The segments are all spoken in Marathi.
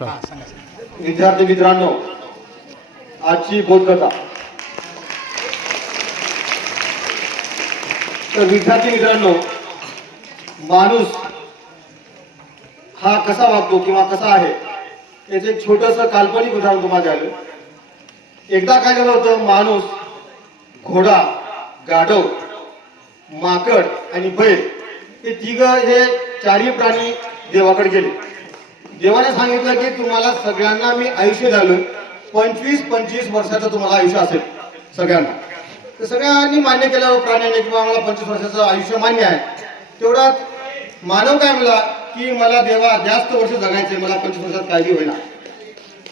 विद्यार्थी मित्रांनो, आजची बोधकथा. तर विद्यार्थी मित्रांनो, माणूस हा कसा वागतो किंवा कसा आहे याचं एक छोटंसं काल्पनिक उदाहरण तुम्हाला द्यावं. एकदा काय झालं होतं, माणूस, घोडा, गाढव, माकड आणि बैल हे हे चारही प्राणी देवाकडे गेले. देवाने सांगितलं की तुम्हाला सगळ्यांना मी आयुष्य द्यालं, 25 वर्षाचं तुम्हाला आयुष्य असेल सगळ्यांना. तर सगळ्यांनी मान्य केलं प्राण्यांनी किंवा मला 25 वर्षाचं आयुष्य मान्य आहे. तेवढ्यात मानव काय म्हणला की मला देवा जास्त वर्ष जगायचे, मला 25 वर्षात काही होईना.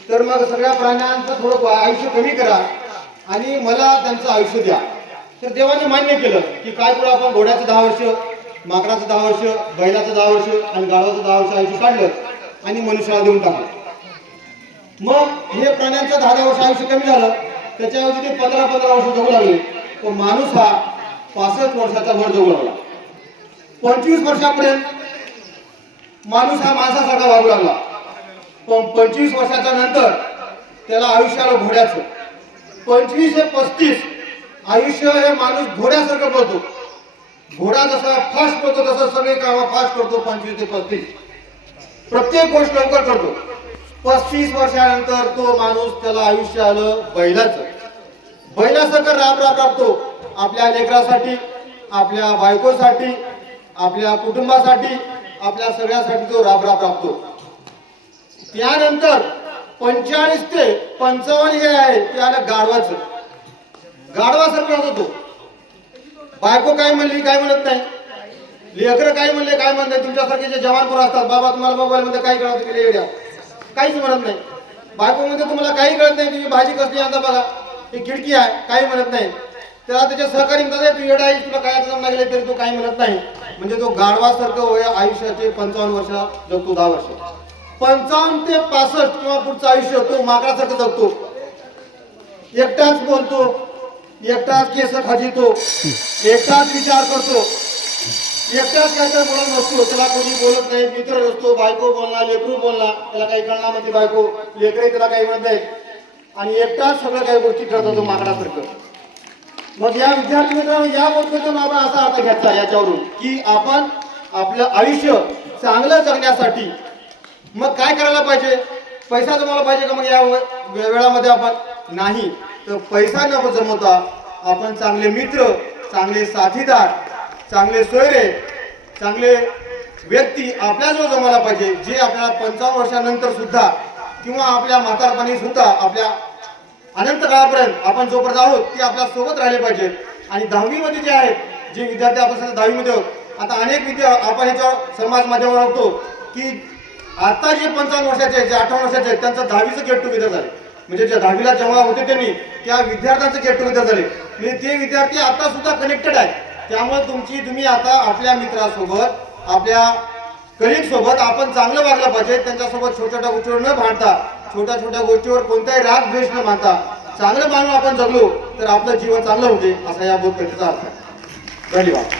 तर मग सगळ्या प्राण्यांचं थोडं आयुष्य कमी करा आणि मला त्यांचं आयुष्य द्या. तर देवाने मान्य केलं की काय करू आपण, घोड्याचं 10 वर्ष, माकडाचं 10 वर्ष, बैलाचं 10 वर्ष आणि गाढवाचं 10 वर्ष आयुष्य काढलं आणि मनुष्याला देऊन टाकलं. मग हे प्राण्यांचं 10 वर्ष आयुष्य कमी झालं, त्याच्याऐवजी ते 15 वर्ष जगू लागले. पण माणूस हा 65 वर्षाचा वर जगू लागला. 25 वर्षापर्यंत माणूस हा माणसासारखा वागू लागला. पण 25 वर्षाच्या नंतर त्याला आयुष्य आलं घोड्याचं. 25 ते 35 आयुष्य हे माणूस घोड्यासारखं पळतो. घोडा जसा फास्ट पळतो तसं सगळे काम फास्ट करतो. 25 ते 35 प्रत्येक गोष्ट लवकर करतो. 35 वर्षानंतर तो माणूस, त्याला आयुष्य आलं बैलाचं. बैलासारखं राब राबतो आपल्या लेकरासाठी, आपल्या बायकोसाठी, आपल्या कुटुंबासाठी, आपल्या सगळ्यासाठी तो राबतो. त्यानंतर 45 ते 55 हे आहे ते आलं गाढवाचं. गाढवासारखं होतो. बायको काय म्हणली काय म्हणत नाही, लेकरं काय म्हणले काय म्हणत नाही. तुमच्यासारखे जे जवान पोरं असतात, बाबा तुम्हाला मोबाईल मध्ये काही कळत गेले एवढ्या काहीच म्हणत नाही. बायको मध्ये तुम्हाला काही कळत नाही, तुम्ही भाजी कसली आणता बघा, ही खिडकी आहे, काही म्हणत नाही. त्याला त्याचे सहकारी म्हणतात तू एवढा आहे, तुला काय जमना गेले तरी तो काही म्हणत नाही. म्हणजे तो गाढवासारखं वय आयुष्याचे 55 वर्ष जगतो, 10 वर्ष. 55 ते 65 किंवा पुढचं आयुष्य तो माकडासारखं जगतो. एकटाच बोलतो, एकटाच केस खाजितो, एकटाच विचार करतो, एकटाच काय तर बोलत नसतो. त्याला कोणी बोलत नाही, मित्र नसतो, बायको बोलणार, लेकरू बोलणार, त्याला काही कळणार म्हणजे बायको, लेकरे त्याला काही म्हणत नाही आणि एकटाच सगळं काही गोष्टी करत होतो माकडासारखं. मग या विद्यार्थी मित्रांनो, या गोष्टीतून आपण असा अर्थ घ्यायचा याच्यावरून की आपण आपलं आयुष्य चांगलं जगण्यासाठी मग काय करायला पाहिजे. पैसा जमवला पाहिजे का मग या वेळामध्ये आपण नाही. तर पैसा न जमवता आपण चांगले मित्र, चांगले साथीदार, चांगले सोयरे, चांगले व्यक्ती आपल्याजवळ जमायला पाहिजे, जे आपल्याला 55 वर्षानंतर सुद्धा किंवा आपल्या म्हातारपणी सुद्धा आपल्या अनंत काळापर्यंत आपण जोपर्यंत आहोत ते आपल्या सोबत राहिले पाहिजे. आणि 10वी मध्ये जे आहेत, जे विद्यार्थी आपण सध्या 10वी मध्ये आहोत, आता अनेक आपण ह्याच्यावर समाज माध्यमावर बघतो की आता जे 55 वर्षाचे, जे 58 वर्षाचे आहेत, त्यांचं 10वीचं गेट टुगेदर झाले. म्हणजे जे 10वीला जेव्हा होते त्यांनी त्या विद्यार्थ्यांचं गेट टुगेदर झाले. म्हणजे ते विद्यार्थी आता सुद्धा कनेक्टेड आहेत. त्यामुळे तुम्ही आता आपल्या मित्रासोबत, आपल्या कलिग सोबत आपण चांगलं वागलं पाहिजे. त्यांच्यासोबत छोट्या छोट्या गोष्टीवर न भांडता, छोट्या छोट्या गोष्टीवर कोणताही राग द्वेष न मानता चांगलं मानून आपण जगलो तर आपलं जीवन चांगलं होते, असा या बोधकथेचा अर्थ आहे. धन्यवाद.